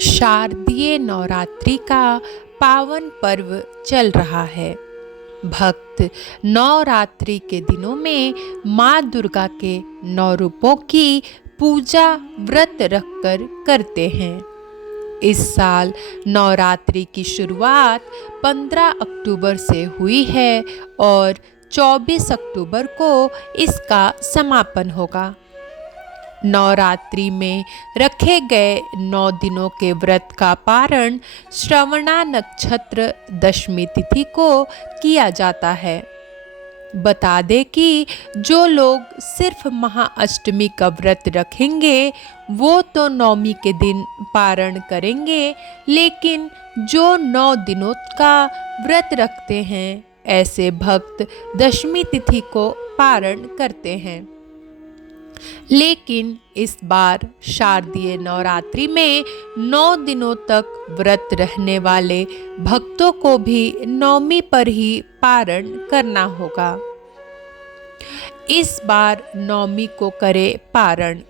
शारदीय नवरात्रि का पावन पर्व चल रहा है। भक्त नवरात्रि के दिनों में माँ दुर्गा के 9 रूपों की पूजा व्रत रखकर करते हैं। इस साल नवरात्रि की शुरुआत 15 अक्टूबर से हुई है और 24 अक्टूबर को इसका समापन होगा। नवरात्रि में रखे गए 9 दिनों के व्रत का पारण श्रवणा नक्षत्र दशमी तिथि को किया जाता है। बता दें कि जो लोग सिर्फ महाअष्टमी का व्रत रखेंगे वो तो नवमी के दिन पारण करेंगे, लेकिन जो 9 दिनों का व्रत रखते हैं ऐसे भक्त दशमी तिथि को पारण करते हैं। लेकिन इस बार शारदीय नवरात्रि में 9 दिनों तक व्रत रहने वाले भक्तों को भी नवमी पर ही पारण करना होगा। इस बार नवमी को करे पारण।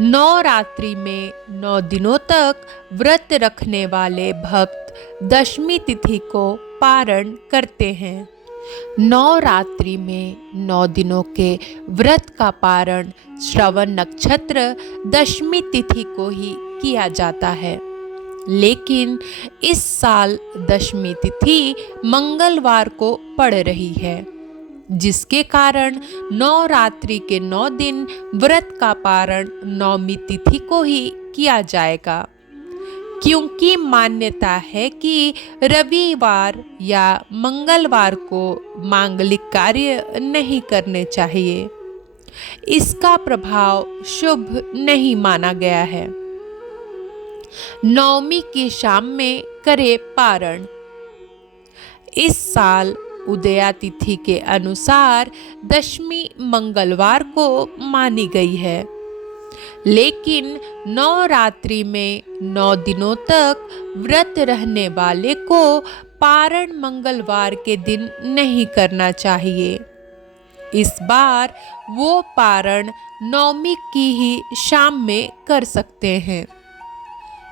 नवरात्रि में 9 दिनों तक व्रत रखने वाले भक्त दशमी तिथि को पारण करते हैं। नवरात्रि में 9 दिनों के व्रत का पारण श्रवण नक्षत्र दशमी तिथि को ही किया जाता है, लेकिन इस साल दशमी तिथि मंगलवार को पड़ रही है, जिसके कारण नवरात्रि के 9 दिन व्रत का पारण नवमी तिथि को ही किया जाएगा, क्योंकि मान्यता है कि रविवार या मंगलवार को मांगलिक कार्य नहीं करने चाहिए। इसका प्रभाव शुभ नहीं माना गया है। नवमी की शाम में करे पारण। इस साल उदया तिथि के अनुसार दशमी मंगलवार को मानी गई है, लेकिन नवरात्रि में 9 दिनों तक व्रत रहने वाले को पारण मंगलवार के दिन नहीं करना चाहिए। इस बार वो पारण नवमी की ही शाम में कर सकते हैं।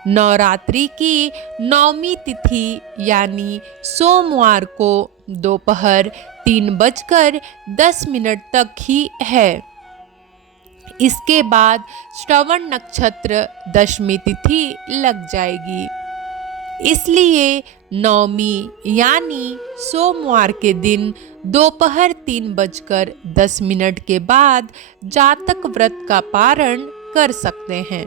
नवरात्रि की नवमी तिथि यानी सोमवार को दोपहर 3:10 तक ही है। इसके बाद श्रवण नक्षत्र दशमी तिथि लग जाएगी। इसलिए नवमी यानी सोमवार के दिन दोपहर 3:10 के बाद जातक व्रत का पारण कर सकते हैं।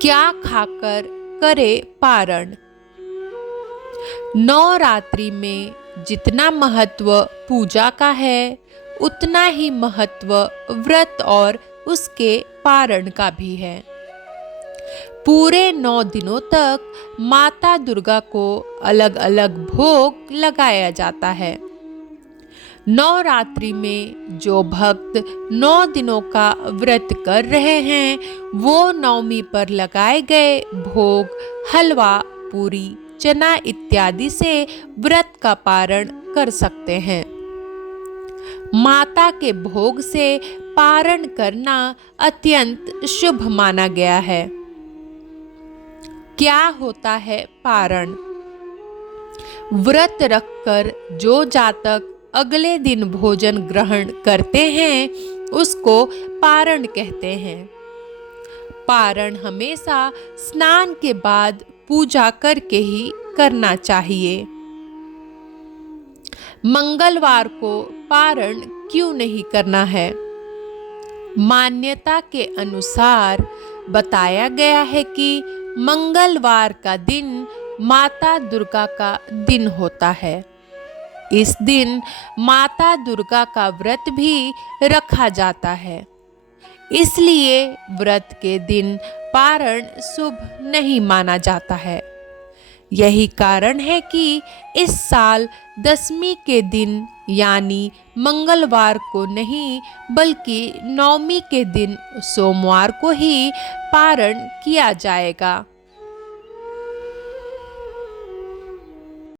क्या खाकर करे पारण। नवरात्रि में जितना महत्व पूजा का है उतना ही महत्व व्रत और उसके पारण का भी है। पूरे 9 दिनों तक माता दुर्गा को अलग अलग भोग लगाया जाता है। नवरात्रि में जो भक्त 9 दिनों का व्रत कर रहे हैं वो नवमी पर लगाए गए भोग हलवा, पूरी, चना इत्यादि से व्रत का पारण कर सकते हैं। माता के भोग से पारण करना अत्यंत शुभ माना गया है। क्या होता है पारण। व्रत रखकर जो जातक अगले दिन भोजन ग्रहण करते हैं उसको पारण कहते हैं। पारण हमेशा स्नान के बाद पूजा करके ही करना चाहिए। मंगलवार को पारण क्यों नहीं करना है। मान्यता के अनुसार बताया गया है कि मंगलवार का दिन माता दुर्गा का दिन होता है। इस दिन माता दुर्गा का व्रत भी रखा जाता है, इसलिए व्रत के दिन पारण शुभ नहीं माना जाता है। यही कारण है कि इस साल दशमी के दिन यानी मंगलवार को नहीं बल्कि नवमी के दिन सोमवार को ही पारण किया जाएगा।